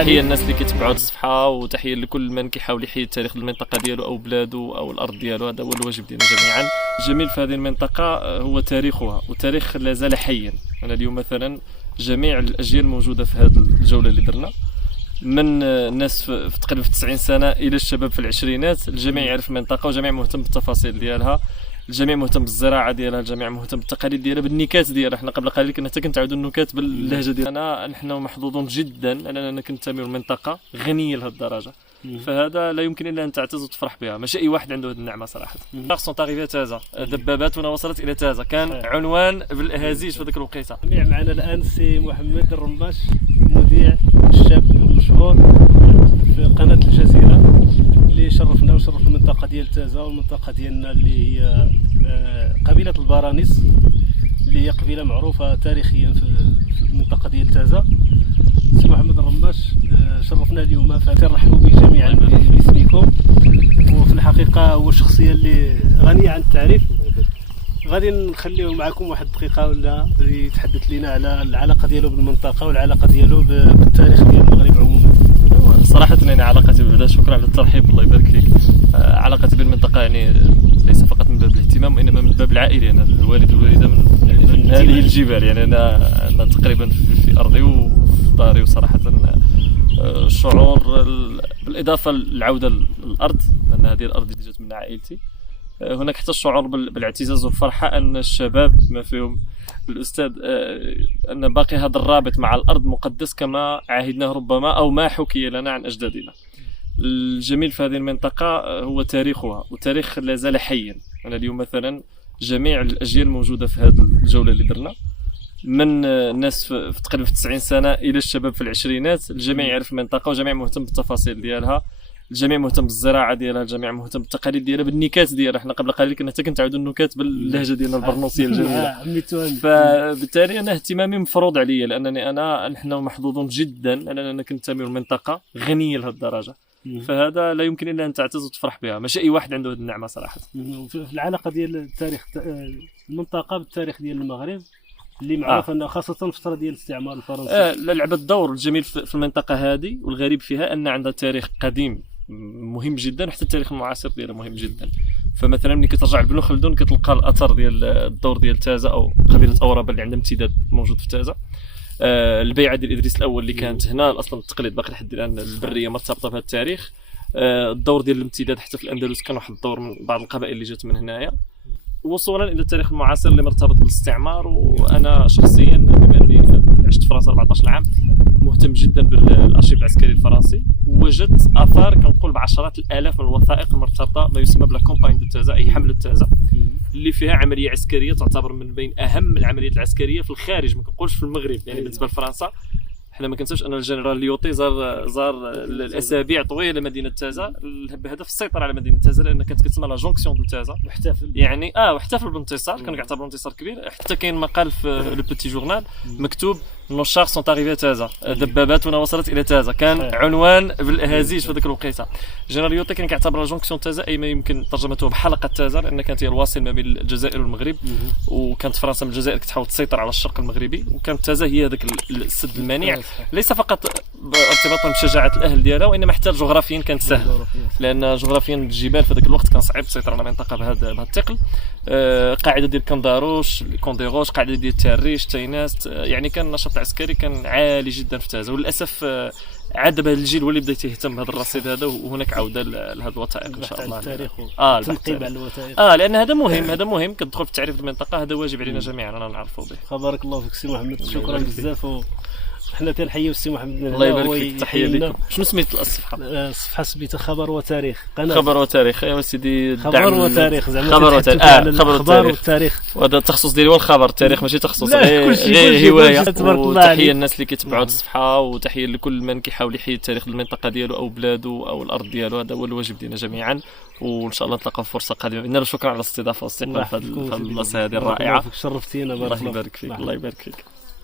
تحيه الناس اللي كيتبعوا الصفحه، وتحيه لكل من كيحاول يحيي تاريخ المنطقه ديالو او بلاده او الارض ديالو. هذا هو الواجب ديالنا جميعا. الجميل في هذه المنطقه هو تاريخها، والتاريخ لا زال حيا. انا اليوم مثلا جميع الاجيال موجوده في هذه الجوله اللي درنا، من الناس في تقريبا في 90 سنه الى الشباب في العشرينات. الجميع يعرف المنطقه وجميع مهتم بالتفاصيل ديالها، الجميع مهتم بالزراعه ديالها، الجميع مهتم بالتقاليد ديالها، بالنكات ديالها. احنا قبل قليل كنا حتى كنتعاودوا النكات باللهجه ديالنا. نحن محظوظون جدا اننا كننتميو لمنطقه غنيه لهذه الدرجه، فهذا لا يمكن الا ان تعتز وتفرح بها. ماشي اي واحد عنده هذه النعمه صراحه. سون طاريفي تازا، دباباتنا وصلت الى تازا، كان عنوان بالاهازيج في ذيك الوقيته. معنا الان سي محمد الرماش، مذيع الشاب المشهور في قناه الجزيره، اللي شرفنا وشرف المنطقه ديال تازا، والمنطقه ديالنا اللي هي قبيله البرانيس، اللي هي قبيله معروفه تاريخيا في المنطقه ديال تازا. سي محمد الرماش، شرفنا اليوم، فنرحبوا بك جميعا باسمكم. وفي الحقيقه هو شخصيه اللي غنيه عن التعريف. غادي نخليه معكم واحد الدقيقه ولا يتحدث لنا على العلاقه ديالو بالمنطقه والعلاقه ديالو بالتاريخ ديال المغرب عموما. صراحه انا علاقتي بالبلاد، شكرا على الترحيب، الله يبارك فيك. علاقتي بالمنطقه يعني ليس فقط من باب الاهتمام وانما من باب العائلي. انا الوالد والوالده من هذه الجبال، يعني انا تقريبا في ارضي وفي داري. وصراحه الشعور بالاضافه للعوده للارض، لان هذه الارض اللي جات من عائلتي، هناك حتى الشعور بالاعتزاز والفرحه ان الشباب ما فيهم الاستاذ، ان باقي هذا الرابط مع الارض مقدس كما عاهدناه ربما او ما حكي لنا عن اجدادنا. الجميل في هذه المنطقه هو تاريخها، والتاريخ لا زال حيا. انا اليوم مثلا جميع الاجيال موجوده في هذه الجوله اللي درنا، من الناس في تقريبا في 90 سنه الى الشباب في العشرينات. الجميع يعرف المنطقه وجميع مهتم بالتفاصيل ديالها، الجميع مهتم بالزراعه ديالها، الجميع مهتم بالتقاليد ديالها، بالنكات ديالها. احنا قبل قليل كنا حتى كنتعاودوا النكات باللهجه ديالنا البرنوسيه الجميله. فبالتالي انا اهتمامي مفروض عليا، لانني نحن محظوظون جدا اننا كننتميو لمنطقه غنيه لهذه الدرجه، فهذا لا يمكن الا ان تعتز وتفرح بها. ماشي اي واحد عنده هذه النعمه صراحه. في العلاقه ديال التاريخ المنطقه بالتاريخ ديال المغرب، اللي معروف انه خاصه في الفتره ديال الاستعمار الفرنسي، لعبت دور. الجميل في المنطقه هذه والغريب فيها ان عندها تاريخ قديم مهم جدا، وحتى التاريخ المعاصر ديالها مهم جدا. فمثلا ملي كترجع لابن خلدون كتلقى الاثر ديال الدور ديال تازا او قبيله اورابا اللي عندها امتداد موجود في تازا. البيعه ديال ادريس الاول اللي كانت هنا، اصلا التقليد باقي لحد الان البريه مرتبطه بهذا التاريخ. الدور ديال الامتداد حتى في الاندلس كان واحد الدور من بعض القبائل اللي جات من هنايا، وصولا الى التاريخ المعاصر اللي مرتبط بالاستعمار. وانا شخصيا بما اني عشت في فرنسا 14 عام، مهتم جدا بالارشيف العسكري الفرنسي، ووجدت اثار كنقول بعشرات الالاف من الوثائق المرتبطه ما يسمى بلا كومباين دو تازا، اي حمله تازا، اللي فيها عمليه عسكريه تعتبر من بين اهم العمليات العسكريه في الخارج، ما كنقولش في المغرب. يعني بالنسبه لفرنسا، احنا ما كنساوش ان الجنرال ليوطي زار الاسابيع طويله مدينه تازا بهدف السيطره على مدينه تازا، لان كانت كتسمى لا جونكسيون دو تازا، واحتفل يعني واحتفل بانتصار، كانوا كيعتبروا انتصار كبير. حتى كاين مقال في لو بيتي جورنال مكتوب نو شار سون طاريفي تازا، دباباتنا وصلت الى تازا، كان عنوان بالاهازيج في ذيك الوقيته. جنرال ليوطي كان كيعتبر لا جونكسيون تازا اي ما يمكن ترجمته بحلقه تازا، لان كانت هي الواصل ما بين الجزائر والمغرب، وكانت فرنسا من الجزائر كتحاول تسيطر على الشرق المغربي، وكانت تازا هي هذاك السد المانع، ليس فقط ارتباطا بشجاعه الاهل ديالها، وانما حتى جغرافيا كانت سهل، لان جغرافيا الجبال في ذاك الوقت كان صعيب السيطره على منطقه بهذا الثقل. قاعده ديال كنداروش، كونديروش، قاعده ديال تاريش، تايناس، يعني كان النشاط العسكري كان عالي جدا في تازا. وللاسف عاد بهذا الجيل هو اللي بدا يهتم بهذا الرصيد هذا، وهناك عوده لهذه الوثائق ان شاء الله. التاريخ تنقيب على الوثائق، لان هذا مهم كتدخل في تعريف المنطقه، هذا واجب علينا جميعا اننا نعرفوا به. بارك الله فيك سي محمد، شكرا بزاف. حنا تنحيوا السي محمد، الله يبارك فيك، تحيه لكم. شنو سميت الصفحه؟ الصفحه سميتها خبر وتاريخ. خبر وتاريخ، ايوا سيدي، خبر وتاريخ، زعما خبر وتاريخ. وهذا التخصص ديالي هو الخبر، التاريخ ماشي تخصص، غير هوايه. وتحيه الناس اللي كيتبعوا الصفحه، وتحيه لكل من كيحاول يحيي تاريخ المنطقه ديالو او بلاده او الارض ديالو. هذا هو الواجب ديالنا جميعا، وان شاء الله نتلاقاو في فرصه قادمه باذن الله. شكرا على الاستضافه والاستقبال في هذه البلاصه هذه الرائعه. شرفتينا، الله يبارك فيك. الله يبارك فيك.